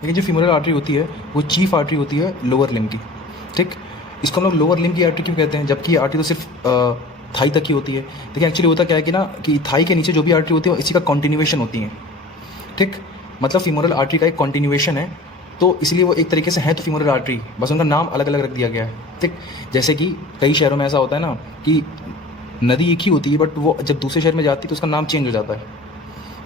लेकिन जो femoral artery होती है वो चीफ आर्टरी होती है लोअर लिम्ब की, ठीक। इसको हम लोग लोअर लिम्ब की आर्टरी क्यों कहते हैं, जबकि ये आर्टरी तो सिर्फ थाई तक की होती है। देखिए एक्चुअली होता क्या है कि ना कि थाई के नीचे जो भी आर्टरी होती है वो इसी का कॉन्टिन्यूएशन होती है, ठीक। मतलब फीमोरल आर्टरी का एक कॉन्टिन्यूएशन है, तो इसलिए वो एक तरीके से है तो फीमोरल आर्टरी, बस उनका नाम अलग अलग रख दिया गया है, ठीक। जैसे कि कई शहरों में ऐसा होता है ना कि नदी एक ही होती है, बट वो जब दूसरे शहर में जाती है तो उसका नाम चेंज हो जाता है।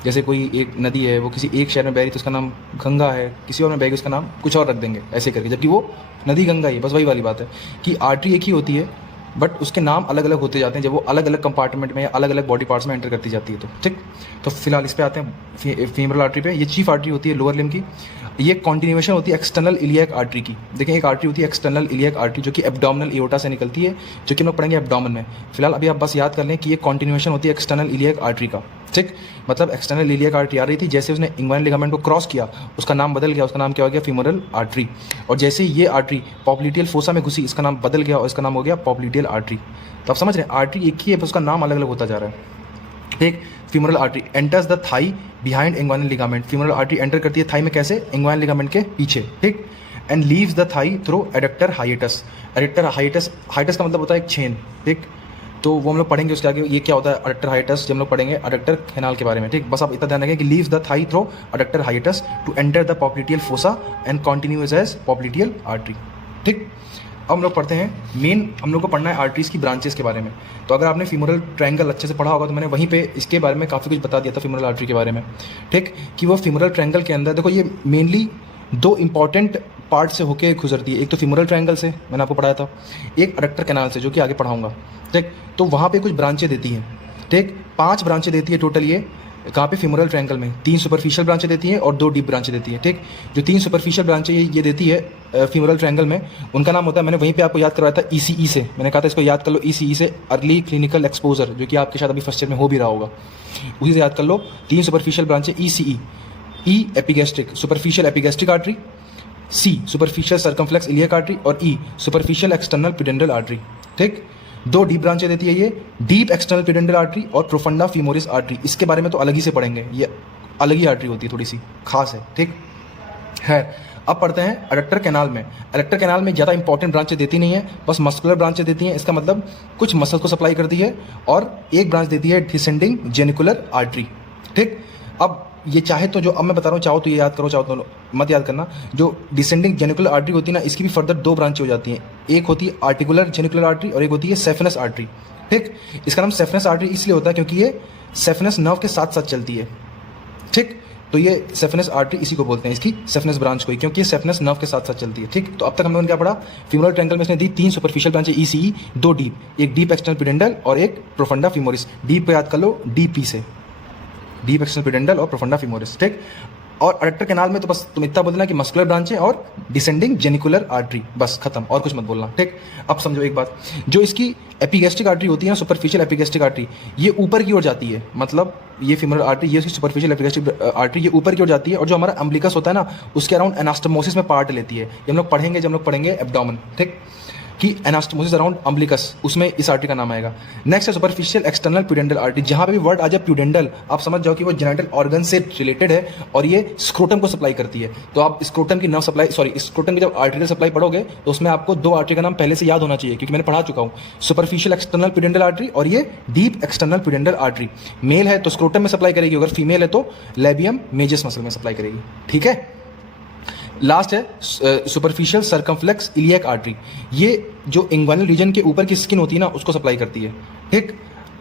जैसे कोई एक नदी है, वो किसी एक शहर में बह रही तो उसका नाम गंगा है, किसी और में बहेगी उसका नाम कुछ और रख देंगे ऐसे करके, जबकि वो नदी गंगा ही है। बस वही वाली बात है कि आर्टरी एक ही होती है, बट उसके नाम अलग अलग होते जाते हैं जब वो अलग अलग कंपार्टमेंट में या अलग अलग बॉडी पार्ट्स में एंटर करती जाती है, तो ठीक। तो फिलहाल इस पे आते हैं फीमरल आर्टरी पे। ये चीफ आर्टरी होती है लोअर लिम्ब की, ये कॉन्टिन्यूएशन होती है एक्सटर्नल इलियक आर्टरी की। देखें एक आर्टरी होती है एक्सटर्नल इलियक आर्टरी जो कि एब्डोमिनल एओर्टा से निकलती है, जो कि हम लोग पढ़ेंगे एब्डोमेन में। फिलहाल अभी आप बस याद कर लें कि ये कॉन्टिन्यूएशन होती है एक्सटर्नल इलियक आर्टरी का, ठीक। मतलब एक्सटर्नल इलियक आर्टरी आ रही थी, जैसे उसने इंग्वाइनल लिगामेंट को क्रॉस किया उसका नाम बदल गया, उसका नाम क्या हो गया, फीमोरल आर्टरी। और जैसे ही ये आर्टरी पॉप्लिटियल फोसा में घुसी, इसका नाम बदल गया और इसका नाम हो गया पॉप्लिटियल आर्टरी। तो आप समझ रहे हैं आर्टरी एक ही है, उसका नाम अलग अलग होता जा रहा है, ठीक। Femoral artery enters the thigh behind inguinal ligament. Femoral artery enter करती है थाई में, कैसे, इंग्वाइनल लिगामेंट के पीछे, ठीक। And leaves the thigh through adductor hiatus. Adductor hiatus, hiatus का मतलब होता है एक चेन, ठीक। तो वो हम लोग पढ़ेंगे उसके आगे ये क्या होता है अडक्टर हाइएटस, जब हम लोग पढ़ेंगे अडक्टर कैनाल के बारे में, ठीक। बस आप इतना ध्यान रखें कि leaves the thigh through adductor hiatus to enter the popliteal fossa and continues as popliteal artery, ठीक। अब हम लोग पढ़ते हैं मेन, हम लोग को पढ़ना है आर्टरीज की ब्रांचेस के बारे में। तो अगर आपने फीमोरल ट्रायंगल अच्छे से पढ़ा होगा तो मैंने वहीं पे इसके बारे में काफ़ी कुछ बता दिया था फीमोरल आर्टरी के बारे में, ठीक। कि वो फीमोरल ट्रायंगल के अंदर देखो ये मेनली दो इंपॉर्टेंट पार्ट से होके गुजरती है। एक तो फीमोरल ट्रायंगल से मैंने आपको पढ़ाया था, एक अडक्टर कैनाल से जो कि आगे पढ़ाऊंगा, ठीक। तो वहाँ पे कुछ ब्रांचें देती हैं, ठीक। 5 ब्रांचें देती है टोटल ये, कहाँ पे, फीमोरल ट्रायंगल में। 3 सुपरफिशियल ब्रांचें देती हैं और 2 डीप ब्रांचें देती हैं, ठीक। जो 3 सुपरफिशियल ब्रांचें ये देती है फीमोरल ट्रायंगल में, उनका नाम होता है, मैंने वहीं पे आपको याद करवाया था ECE से। मैंने कहा था इसको याद कर लो ECE से, अर्ली क्लिनिकल एक्सपोजर, जो कि आपके साथ अभी फर्स्ट ईयर में हो भी रहा होगा, उसी से याद कर लो। 3 सुपरफिशियल ब्रांचें ECE, E epigastric, superficial epigastric artery, C superficial circumflex iliac artery और E superficial external pudendal artery, ठीक। 2 डीप ब्रांचें देती है ये, डीप एक्सटर्नल पिडेंडल आर्टरी और प्रोफंडा फीमोरिस आर्टरी। इसके बारे में तो अलग ही से पढ़ेंगे, ये अलग ही आर्टरी होती है, थोड़ी सी खास है, ठीक है। अब पढ़ते हैं अडक्टर कैनाल में। अडक्टर कैनाल में ज़्यादा इंपॉर्टेंट ब्रांचें देती नहीं है, बस मस्कुलर ब्रांचें देती हैं। इसका मतलब कुछ मसल को सप्लाई करती है और एक ब्रांच देती है डिसेंडिंग जेनिकुलर आर्टरी, ठीक। अब ये चाहे तो जो अब मैं बता रहा हूँ, चाहो तो ये याद करो, चाहो तो मत याद करना। जो डिसेंडिंग जेनिकुलर आर्टरी होती है ना, इसकी भी फर्दर 2 ब्रांचें हो जाती हैं। एक होती है आर्टिकुलर जेनिकुलर आर्टरी और एक होती है सेफनस आर्टरी, ठीक। इसका नाम सेफनस आर्टरी इसलिए होता है क्योंकि ये सेफनस नर्व के साथ साथ चलती है, ठीक। तो ये सेफनस आर्टरी इसी को बोलते हैं, इसकी सेफनस ब्रांच को ही, क्योंकि ये सेफनस नर्व के साथ साथ चलती है, ठीक। तो अब तक हम लोगों ने क्या पढ़ा, फीमोरल ट्रायंगल में इसने दी 3 सुपरफिशियल ब्रांचें ECE, 2 डीप, एक डीप एक्सटर्नल पिडेंडल और एक प्रोफंडा फीमोरिस। डीप को याद कर लो DP से, डीप एक्सटर्नल पिडेंडल और प्रोफंडा फीमोरिस, ठीक। और अडक्टर कैनाल में तो बस तुम इतना बोलना कि मस्कुलर ब्रांचें और डिसेंडिंग जेनिकुलर आर्टरी, बस खत्म, और कुछ मत बोलना, ठीक। अब समझो एक बात, जो इसकी एपिगैस्ट्रिक आर्टरी होती है ना, सुपरफिशियल एपिगैस्ट्रिक आर्टरी, ये ऊपर की ओर जाती है। मतलब ये फीमोरल आर्टरी, ये उसकी सुपरफिशियल एपिगैस्ट्रिक आर्टरी, ये ऊपर की ओर जाती है, और जो हमारा अम्बिलिकस होता है ना, उसके अराउंड एनास्टोमोसिस में पार्ट लेती है। ये हम लोग पढ़ेंगे जब हम लोग पढ़ेंगे एब्डोमेन, ठीक, कि एनास्टोमोसिस अराउंड अम्बिलिकस, उसमें इस आर्टरी का नाम आएगा। नेक्स्ट है सुपरफिशियल एक्सटर्नल प्यूडेंडल आर्टरी। जहां पे भी वर्ड आ जाए प्यूडेंडल, आप समझ जाओ कि वो जेनिटल ऑर्गन से रिलेटेड है और ये स्क्रोटम को सप्लाई करती है। तो आप स्क्रोटम की नर्व सप्लाई, सॉरी स्क्रोटम की जब आर्टरियल सप्लाई पढ़ोगे तो उसमें आपको 2 आर्टरी का नाम पहले से याद होना चाहिए, क्योंकि मैंने पढ़ा चुका हूँ, सुपरफिशियल एक्सटर्नल प्यूडेंडल आर्टरी और ये डीप एक्सटर्नल प्यूडेंडल आर्टरी। मेल है तो स्क्रोटम में सप्लाई करेगी, अगर फीमेल है तो लेबियम मेजस मसल में सप्लाई करेगी, ठीक है। लास्ट है सुपरफिशियल सर्कमफ्लेक्स इलियक आर्टरी। ये जो इंग्वाइनल रीजन के ऊपर की स्किन होती है ना, उसको सप्लाई करती है, ठीक।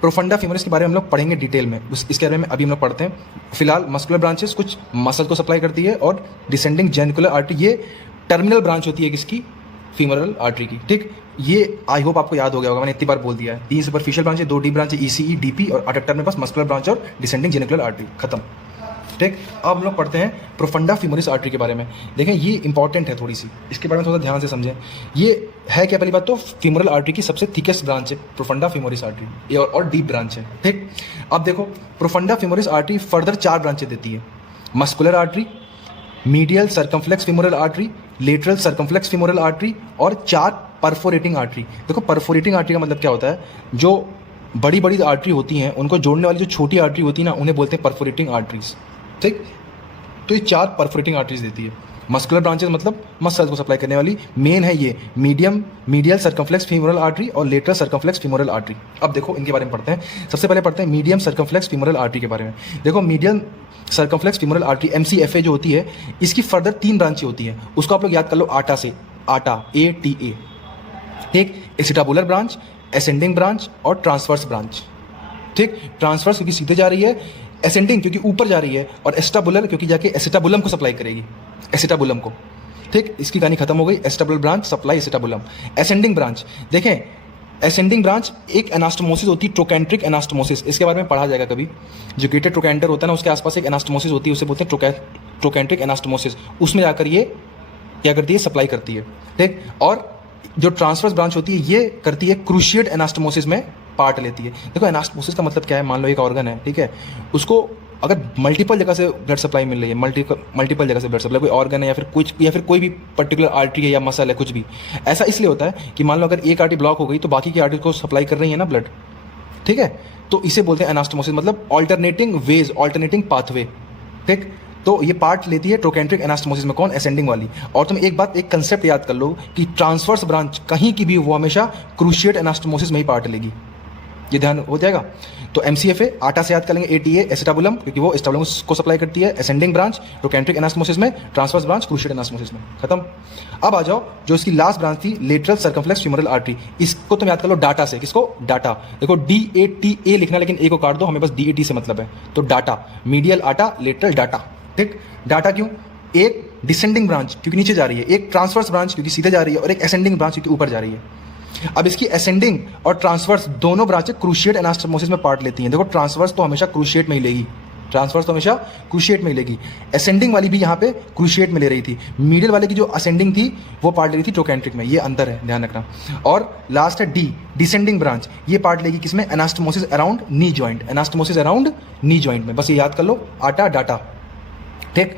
प्रोफंडा फीमोरिस के बारे में हम लोग पढ़ेंगे डिटेल में, इसके बारे में अभी हम लोग पढ़ते हैं। फिलहाल मस्कुलर ब्रांचेस कुछ मसल को सप्लाई करती है और डिसेंडिंग जेनिकुलर आर्टरी ये टर्मिनल ब्रांच होती है किसकी, फीमोरल आर्टरी की, ठीक। ये आई होप आपको याद हो गया होगा, मैंने इतनी बार बोल दिया है। 3 superficial branch, 2 deep branch ECE DP और अडक्टर में बस मस्कुलर ब्रांच और डिसेंडिंग जेनिकुलर आर्टरी, खत्म, ठीक। अब हम लोग पढ़ते हैं प्रोफंडा फीमोरिस आर्टरी के बारे में। देखें ये इंपॉर्टेंट है थोड़ी सी, इसके बारे में थोड़ा ध्यान से समझें। ये है क्या, पहली बात तो फीमोरल आर्टरी की सबसे थिकेस्ट ब्रांच है प्रोफंडा फीमोरिस आर्टरी, ये और डीप ब्रांच है, ठीक। अब देखो प्रोफंडा फीमोरिस आर्टरी फर्दर 4 ब्रांचें देती है, muscular artery, medial circumflex femoral artery, lateral circumflex femoral artery और 4 परफोरेटिंग आर्टरी। देखो परफोरेटिंग आर्टरी का मतलब क्या होता है, जो बड़ी बड़ी आर्टरी होती हैं उनको जोड़ने वाली जो छोटी आर्टरी होती है ना, उन्हें बोलते हैं परफोरेटिंग आर्टरीज, ठीक। तो ये 4 परफोरेटिंग आर्टरीज देती है। मस्कुलर ब्रांचेस मतलब मसल्स को सप्लाई करने वाली मेन है ये मीडियल सर्कमफ्लेक्स फीमोरल आर्टरी और लेटरल सर्कमफ्लेक्स फीमोरल आर्टरी। अब देखो इनके बारे में पढ़ते हैं। सबसे पहले पढ़ते हैं मीडियम सर्कमफ्लेक्स फीमोरल आर्टरी के बारे में। देखो medium circumflex femoral artery MCFA जो होती है, इसकी फर्दर 3 ब्रांचें होती हैं। उसको आप लोग याद कर लो आटा से, आटा ATA, ठीक। एसिटाबुलर ब्रांच, असेंडिंग ब्रांच और ट्रांसवर्स ब्रांच, ठीक। ट्रांसवर्स क्योंकि सीधे जा रही है, असेंडिंग क्योंकि ऊपर जा रही है, और एस्टाबुलर क्योंकि जाके एसिटाबुलम को सप्लाई करेगी, एसिटाबुलम को, ठीक। इसकी कहानी खत्म हो गई। Acetabular branch supply acetabulum. Ascending branch, देखें असेंडिंग ब्रांच एक एनास्टोमोसिस होती है, ट्रोकेंट्रिक एनास्टोमोसिस, इसके बारे में पढ़ा जाएगा कभी। जो गेटेड ट्रोकेंटर होता है ना, उसके आसपास एक एनास्टोमोसिस होती है, उसे बोलते हैं ट्रोकेंट्रिक एनास्टोमोसिस। उसमें जाकर ये क्या करती है, सप्लाई करती है, ठीक। और जो ट्रांसवर्स ब्रांच होती है ये करती है क्रूशिएट एनास्टोमोसिस में पार्ट लेती है। देखो एनास्टोमोसिस का मतलब क्या है, मान लो एक ऑर्गन है, ठीक है, उसको अगर मल्टीपल जगह से ब्लड सप्लाई मिल रही है, मल्टीपल जगह से ब्लड सप्लाई, कोई ऑर्गन है या फिर कोई भी पर्टिकुलर आर्टरी है या मसल है, कुछ भी ऐसा इसलिए होता है कि मान लो अगर एक आर्टरी ब्लॉक हो गई तो बाकी की आर्टरी को सप्लाई कर रही है ना ब्लड, ठीक है। तो इसे बोलते हैं एनास्टोमोसिस, मतलब ऑल्टरनेटिंग वेज, ऑल्टरनेटिंग पाथवे, ठीक। तो ये पार्ट लेती है ट्रोकेंट्रिक एनास्टोमोसिस में, कौन, असेंडिंग वाली। और तुम एक बात, एक कंसेप्ट याद कर लो कि ट्रांसवर्स ब्रांच कहीं की भी वो हमेशा क्रूशिएट एनास्टोमोसिस में ही पार्ट लेगी, ये ध्यान हो जाएगा। तो MCFA आटा से याद कर लेंगे, ATA एसिटाबुलम क्योंकि वो एसिटाबुलम को सप्लाई करती है, असेंडिंग ब्रांच ट्रोकेंट्रिक एनास्टोमोसिस में, ट्रांसवर्स ब्रांच क्रूशिएट एनास्टोमोसिस में, खत्म। अब आ जाओ जो इसकी लास्ट ब्रांच थी, लेटरल सर्कमफ्लेक्स फीमोरल आर्टरी, इसको तुम याद कर लो डाटा से। किसको, डाटा। देखो DATA लिखना, लेकिन A को काट दो, हमें बस DAT से मतलब है। तो डाटा, मीडियल आटा, लेटरल डाटा, ठीक। डाटा क्यों, एक डिसेंडिंग ब्रांच क्योंकि नीचे जा रही है, एक ट्रांसवर्स ब्रांच क्योंकि सीधे जा रही है, और एक असेंडिंग ब्रांच क्योंकि ऊपर जा रही है। अब इसकी असेंडिंग और ट्रांसवर्स दोनों ब्रांचें क्रूशिएट एनास्टोमोसिस में पार्ट लेती हैं। देखो ट्रांसवर्स तो हमेशा क्रूशिएट में ही लेगी, ट्रांसवर्स तो हमेशा क्रूशिएट में ही लेगी। असेंडिंग वाली भी यहाँ पे क्रूशिएट में ले रही थी, मिडिल वाले की जो असेंडिंग थी वो पार्ट ले रही थी ट्रोकेंट्रिक में, ये अंतर है, ध्यान रखना। और लास्ट है डिसेंडिंग ब्रांच, ये पार्ट लेगी किसमें, anastomosis around knee joint, anastomosis around knee joint में। बस ये याद कर लो, आटा डाटा, ठीक।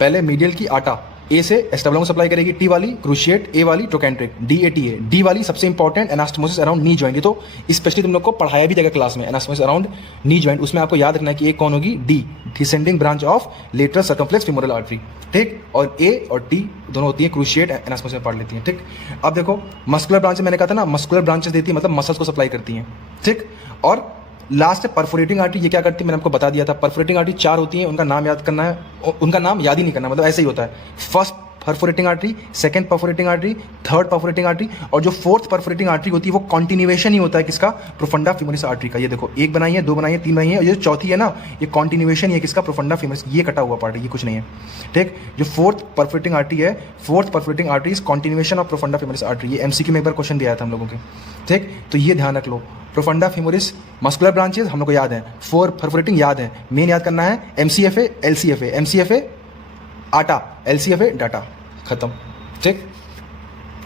पहले मीडियल की आटा, ए से एस्टाबुलम को सप्लाई करेगी, टी वाली क्रूशिएट, ए वाली ट्रोकेंट्रिक, DATA, डी वाली सबसे important anastomosis around knee joint. ये तो स्पेशली तुम लोग को पढ़ाया भी जाएगा क्लास में, एनास्टोमोसिस अराउंड नी जॉइंट। उसमें आपको याद रखना है कि एक कौन होगी, D, descending branch of lateral circumflex femoral artery, ठीक। और ए और टी दोनों होती हैं क्रूशिएट एनास्टोमोसिस में पार्ट लेती हैं, ठीक। अब देखो मस्कुलर ब्रांच, मैंने कहा था ना मस्कुलर ब्रांचेस देती है, मतलब मसल्स को सप्लाई करती हैं, ठीक। और लास्ट है परफोरेटिंग आर्टरी, ये क्या करती है, मैंने आपको बता दिया था। परफोरेटिंग आर्टरी 4 होती हैं, उनका नाम याद करना है, उनका नाम याद ही नहीं करना, मतलब ऐसे ही होता है। First perforating artery, second perforating artery, third perforating artery, और जो फोर्थ परफोरेटिंग आर्टरी होती है वो कॉन्टिन्यूएशन ही होता है किसका, प्रोफंडा फीमोरिस आर्टरी का। ये देखो एक बनाई है, 2 बनाई है, 3 बनाई है, और ये चौथी है ना, ये कॉन्टिन्यूएशन ही है किसका, प्रोफंडा फीमोरिस। ये कटा हुआ पार्ट है, ये कुछ नहीं है, ठीक। जो फोर्थ परफोरेटिंग आर्टरी है, fourth perforating artery is continuation of profunda femoris artery. ये MCQ में एक बार क्वेश्चन दिया था हम लोगों के, ठीक। तो ये ध्यान रख लो, प्रोफंडा फीमोरिस मस्कुलर ब्रांचेस हम लोग को याद है, 4 परफोरेटिंग याद है, मेन याद करना है MCFA LCFA, MCFA आटा, LCFA डाटा, खत्म, ठीक।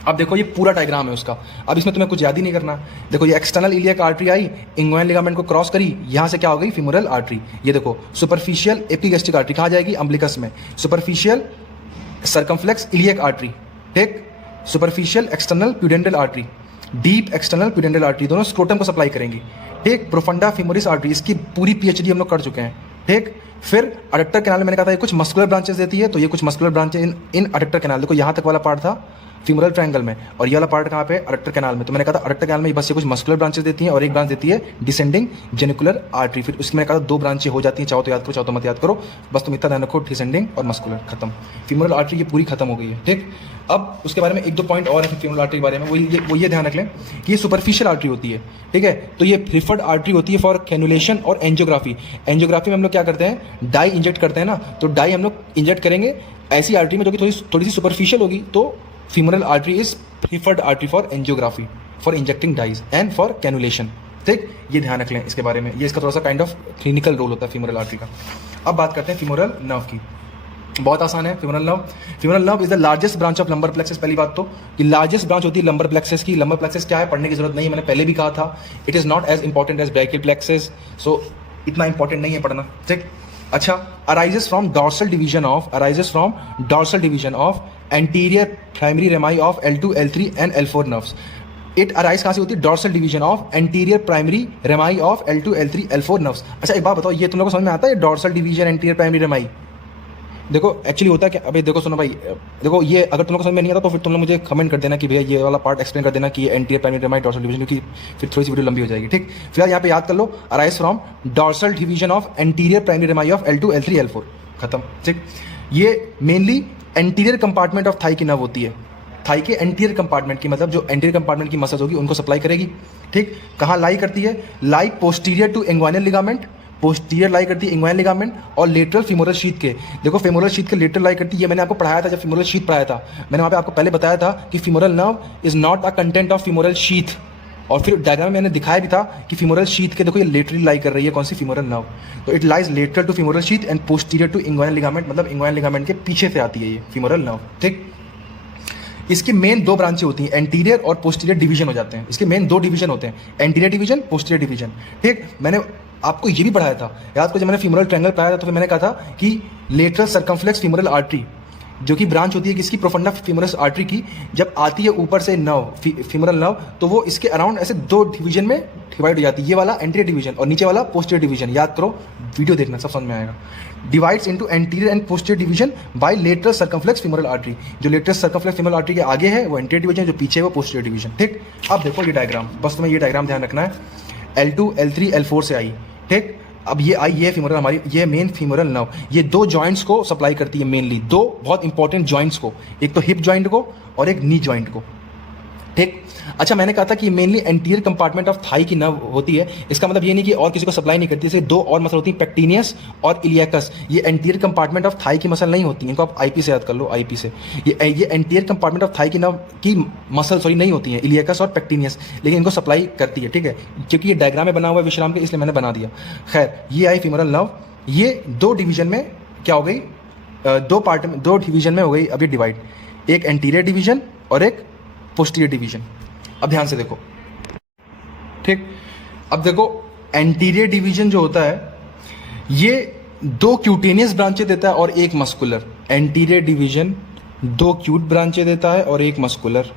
अब देखो ये पूरा डायग्राम है उसका, अब इसमें तुम्हें कुछ याद ही नहीं करना। देखो ये एक्सटर्नल इलियक आर्टरी आई, इंग्वाइन लिगामेंट को क्रॉस करी, यहाँ से क्या हो गई, फीमोरल आर्टरी। ये देखो सुपरफिशियल एपिगैस्ट्रिक आर्टरी कहाँ जाएगी, अम्बिलिकस में। सुपरफिशियल सर्कमफ्लेक्स इलियक आर्टरी, ठीक। Superficial external प्यूडेंटल artery, deep external प्यूडेंटल artery, दोनों स्क्रोटम को सप्लाई करेंगी, ठीक। प्रोफंडा फीमोरिस आर्टरी, इसकी पूरी PhD हम लोग कर चुके हैं, ठीक। फिर अडक्टर कैनाल, मैंने कहा था ये कुछ मस्कुलर ब्रांचेस देती है, तो ये कुछ muscular branches in adductor canal. देखो यहाँ तक वाला पार्ट था फीमोरल ट्रायंगल में, और ये वाला पार्ट कहाँ पे, अडक्टर कैनाल में। तो मैंने कहा था अडक्टर कैनाल में बस ये कुछ मस्कुलर ब्रांचेस देती हैं, और एक ब्रांच देती है डिसेंडिंग जेनिकुलर आर्टरी। फिर उसमें मैंने कहा 2 ब्रांचें हो जाती हैं, चाहो तो याद करो, चाहो तो मत याद करो, बस तुम इतना ध्यान रखो, डिसेंडिंग और मस्कुलर, खत्म। फीमोरल आर्टरी ये पूरी खत्म हो गई है, ठीक। अब उसके बारे में 1-2 पॉइंट और है फीमोरल आर्टरी के बारे में, वो ये ध्यान रख लें कि ये सुपरफिशियल आर्टरी होती है, ठीक है। तो ये प्रिफर्ड आर्टरी होती है फॉर कैनुलेशन और एंजियोग्राफी। एंजियोग्राफी में हम लोग क्या करते हैं, डाई इंजेक्ट करते हैं ना, तो डाई हम लोग इंजेक्ट करेंगे ऐसी आर्टरी में जो कि थोड़ी सी सुपरफिशियल होगी, तो femoral artery is preferred artery for angiography, for injecting dyes and for cannulation, ठीक। ये ध्यान रख लें इसके बारे में, ये इसका थोड़ा सा काइंड ऑफ क्लिनिकल रोल होता है फीमोरल आर्टरी का। अब बात करते हैं फीमोरल नर्व की, बहुत आसान है। Femoral nerve, femoral nerve is the largest branch of lumbar plexus. पहली बात तो कि लार्जेस्ट ब्रांच होती है लंबर प्लेक्सस की। लंबर प्लेक्सस क्या है, पढ़ने की जरूरत नहीं है, मैंने पहले भी कहा था, it is not as important as brachial plexus, so इतना इंपॉर्टेंट नहीं है पढ़ना, ठीक। अच्छा, arises from dorsal division of anterior primary rami of L2, L3 and L4 nerves. It arise कहाँ से होती है, dorsal division of anterior primary rami of L2, L3, L4 nerves. अच्छा एक बात बताओ, ये तुम लोग को समझ में आता है डॉर्सल डिवीजन एंटीरियर प्राइमरी रेमाई, देखो एक्चुअली होता है कि अबे देखो सुनो भाई, देखो ये अगर तुम लोग को समझ में नहीं आता तो फिर तुम लोग मुझे कमेंट कर देना कि भैया ये वाला पार्ट एक्सप्लेन कर देना कि ये एंटीरियर प्राइमरी रेमाइट डॉर्सल डिवीजन, क्योंकि फिर थोड़ी सी वीडियो लंबी हो जाएगी। ठीक, फिलहाल यहाँ पे याद कर लो, arise from dorsal division of anterior primary rami of L2 L3 L4, खत्म। ठीक, ये mainly anterior compartment of thigh की नर्व होती है, थाई के एंटीरियर कंपार्टमेंट की, मतलब जो एंटीरियर कंपार्टमेंट की मसल्स होगी उनको सप्लाई करेगी। ठीक, कहाँ लाई करती है? Lie posterior to inguinal ligament, posterior lie करती है इंग्वाइनल लिगामेंट और लेटरल फीमोरल शीथ के। देखो फेमोरल शीथ के लेटरल लाई करती है, ये मैंने आपको पढ़ाया था जब फीमोरल शीथ पढ़ाया था, मैंने वहाँ पे आपको पहले बताया था कि femoral nerve is not a content of femoral sheath, और फिर डायग्राम में मैंने दिखाया भी था कि फीमोरल शीथ के देखो ये लेटरली लाई कर रही है, कौन सी? Femoral nerve. तो it lies lateral to femoral sheath and posterior to inguinal ligament, मतलब इंग्वाइनल लिगामेंट के पीछे से आती है ये फीमोरल नर्व। ठीक, इसकी मेन दो ब्रांचें होती हैं, एंटीरियर और पोस्टीरियर डिवीजन हो जाते हैं। इसके मेन दो डिवीजन होते हैं, एंटीरियर डिवीजन, पोस्टीरियर डिवीजन। ठीक, मैंने आपको ये भी पढ़ाया था, याद करो जब मैंने फीमोरल ट्रायंगल पढ़ाया था तो फिर मैंने कहा था कि लेटरल सर्कमफ्लेक्स फीमोरल आर्टरी, जो कि ब्रांच होती है किसकी? प्रोफंडा फीमोरस आर्टरी की, जब आती है ऊपर से नर्व फीमोरल नर्व, तो वो इसके अराउंड ऐसे दो डिवीजन में डिवाइड हो जाती है, ये वाला एंटीरियर डिवीजन और नीचे वाला पोस्टीरियर डिवीजन। याद करो, वीडियो देखना सब समझ में आएगा। Divides into anterior and posterior division bye lateral circumflex femoral artery, जो लेटरल सर्कमफ्लेक्स फीमोरल आर्टरी के आगे है वो एंटीरियर डिवीजन, जो पीछे है वो पोस्टीरियर डिवीजन। ठीक, अब देखो ये डायग्राम, बस तुम्हें ये डायग्राम ध्यान रखना है, L2 L3 L4 से आई। ठीक, अब ये आई, ये फीमोरल हमारी, ये मेन फीमोरल नर्व, ये दो जॉइंट्स को सप्लाई करती है मेनली, दो बहुत इंपॉर्टेंट जॉइंट्स को, एक तो हिप जॉइंट को और एक नी जॉइंट को। ठीक, अच्छा मैंने कहा था कि mainly anterior compartment of thigh की नर्व होती है, इसका मतलब ये नहीं कि और किसी को सप्लाई नहीं करती। जैसे दो और मसल होती हैं, पेक्टिनियस और इलियकस, ये एंटीरियर कंपार्टमेंट ऑफ थाई की मसल नहीं होती हैं, इनको आप आईपी से याद कर लो, आईपी से। ये एंटीरियर कंपार्टमेंट ऑफ थाई की नर्व की मसल सॉरी नहीं होती हैं, इलियकस और पेक्टिनियस, लेकिन इनको सप्लाई करती है। ठीक है, क्योंकि ये डायग्राम में बना हुआ है विश्राम के, इसलिए मैंने बना दिया। खैर, ये आई फीमोरल नर्व, ये दो डिवीजन में क्या हो गई? दो पार्ट में, दो डिवीजन में हो गई अभी डिवाइड, एक एंटीरियर डिवीजन और एक पोस्टीरियर डिवीजन। अब ध्यान से देखो। ठीक, अब देखो एंटीरियर डिवीजन जो होता है ये दो क्यूटेनियस ब्रांचें देता है और एक मस्कुलर। एंटीरियर डिवीजन दो क्यूट ब्रांचें देता है और एक मस्कुलर।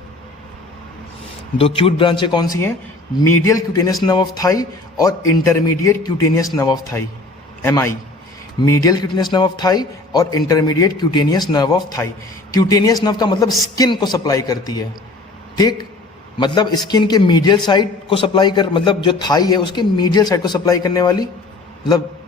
दो क्यूट ब्रांचें कौन सी हैं? Medial cutaneous nerve of thigh और intermediate cutaneous nerve of thigh, MI। Medial cutaneous nerve of thigh और intermediate cutaneous nerve of thigh. Cutaneous nerve का मतलब स्किन को सप्लाई करती है। ठीक, मतलब स्किन के मीडियल साइड को सप्लाई कर, मतलब जो थाई है उसके मीडियल साइड को सप्लाई करने वाली, मतलब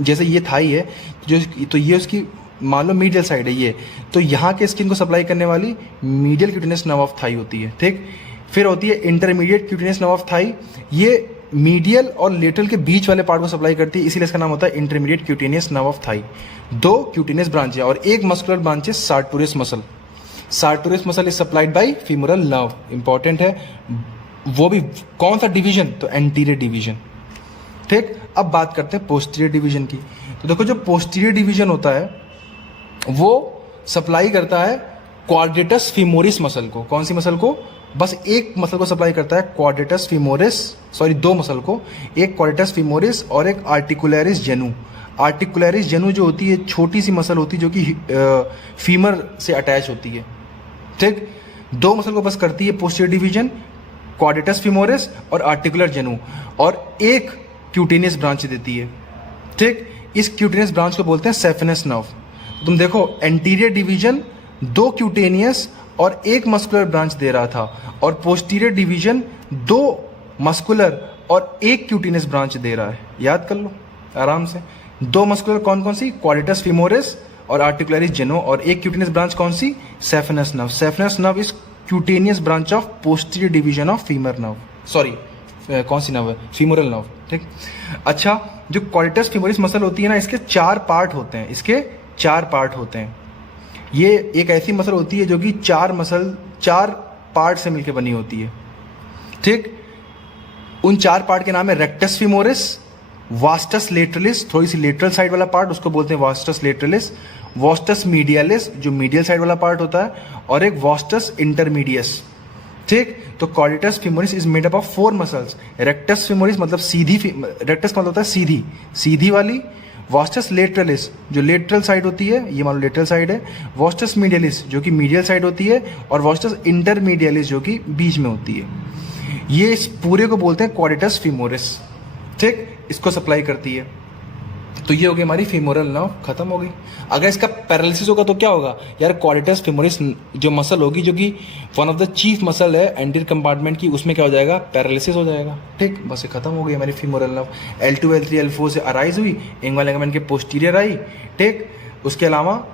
जैसे ये थाई है जो, तो ये उसकी मान लो मीडियल साइड है ये, तो यहाँ के स्किन को सप्लाई करने वाली medial cutaneous nerve of Thai होती है। ठीक, फिर होती है intermediate cutaneous nerve of Thai, ये मीडियल और लेटरल के बीच वाले पार्ट को सप्लाई करती है, इसीलिए इसका नाम होता है intermediate cutaneous nerve of Thai. दो क्यूटेनियस ब्रांच है और एक मस्कुलर ब्रांच है sartorius muscle. Sartorius muscle is supplied by femoral nerve, important है, वो भी कौन सा डिवीजन? तो एंटीरियर डिवीजन। ठीक, अब बात करते हैं पोस्टीरियर डिवीजन की। तो देखो जो पोस्टीरियर डिवीजन होता है वो सप्लाई करता है क्वाड्रेटस फीमोरिस मसल को। कौन सी मसल को? बस एक मसल को सप्लाई करता है, क्वाड्रेटस फीमोरिस, सॉरी दो मसल को, एक क्वाड्रेटस फीमोरिस और एक आर्टिकुलरिस जेनू। आर्टिकुलरिस जेनू जो होती है छोटी सी मसल होती है जो कि फीमर से अटैच होती है। ठीक, दो मसल को बस करती है पोस्टीरियर डिवीजन, क्वाड्रेटस फीमोरिस और आर्टिकुलर जेनू, और एक क्यूटेनियस ब्रांच देती है। ठीक, इस क्यूटेनियस ब्रांच को बोलते हैं सेफेनस नर्व। तुम देखो एंटीरियर डिवीजन दो क्यूटेनियस और एक मस्कुलर ब्रांच दे रहा था, और पोस्टीरियर डिवीजन दो मस्कुलर और एक क्यूटेनियस ब्रांच दे रहा है। याद कर लो आराम से, दो मस्कुलर कौन कौन सी? क्वाड्रेटस फीमोरिस और आर्टिकुलरिस जेनो, और एक क्यूटेनियस ब्रांच कौन सी? Saphenous nerve. Saphenous nerve is cutaneous branch of posterior division of femur nerve, sorry कौन सी नर्व है? Femoral nerve. ठीक, अच्छा जो क्वाड्रेटस फीमोरिस मसल होती है ना, इसके चार पार्ट होते हैं, इसके चार पार्ट होते हैं। ये एक ऐसी मसल होती है जो कि चार पार्ट से मिलकर बनी होती है। ठीक, उन चार पार्ट के नाम है रेक्टस फीमोरिस, वास्टस लेटरलिस, थोड़ी सी लेटरल साइड वाला पार्ट उसको बोलते हैं वास्टस लेटरलिस, वास्टस मीडियलिस जो मीडियल साइड वाला पार्ट होता है, और एक वास्टस इंटरमीडियस। ठीक, तो quadratus femoris is made up of 4 muscles. Rectus femoris मतलब सीधी, रेक्टस मतलब होता है सीधी, सीधी वाली। वास्टस लेटरलिस जो लेटरल साइड होती है, ये मान लो लेटरल साइड है। वास्टस मीडियलिस जो कि मीडियल साइड होती है, और वास्टस इंटरमीडियलिस जो कि बीच में होती है। ये इस पूरे को बोलते हैं क्वाड्रेटस फीमोरिस। ठीक, इसको सप्लाई करती है। तो ये हो गई हमारी फीमोरल नर्व, खत्म हो गई। अगर इसका पैरालिसिस होगा तो क्या होगा यार, क्वाड्रिटस फीमोरिस जो मसल होगी, जो कि one of the chief muscle है एंटीरियर कंपार्टमेंट की, उसमें क्या हो जाएगा, पैरालिसिस हो जाएगा। ठीक, बस ये खत्म हो गई हमारी femoral nerve. L2 L3 L4 से अराइज हुई, इंगुइनल लिगामेंट के पोस्टीरियर आई। ठीक, उसके अलावा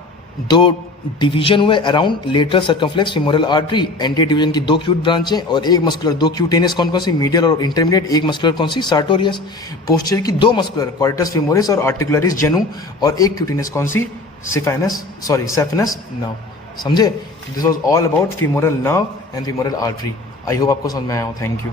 दो डिवीजन हुए around lateral circumflex femoral artery, anterior division की दो क्यूट ब्रांचें और एक मस्कुलर, दो क्यूटेनियस कौन कौन सी, मीडियल और इंटरमीडिएट, एक मस्कुलर कौन सी, सार्टोरियस। पोस्टीरियर की दो मस्कुलर, क्वाड्रिटस फीमोरिस और आर्टिकुलरिस जेनु, और एक क्यूटेनियस कौन सी, सेफेनस नर्व। समझे? This was all about femoral nerve and femoral artery. I hope आपको समझ में आया हो। Thank you.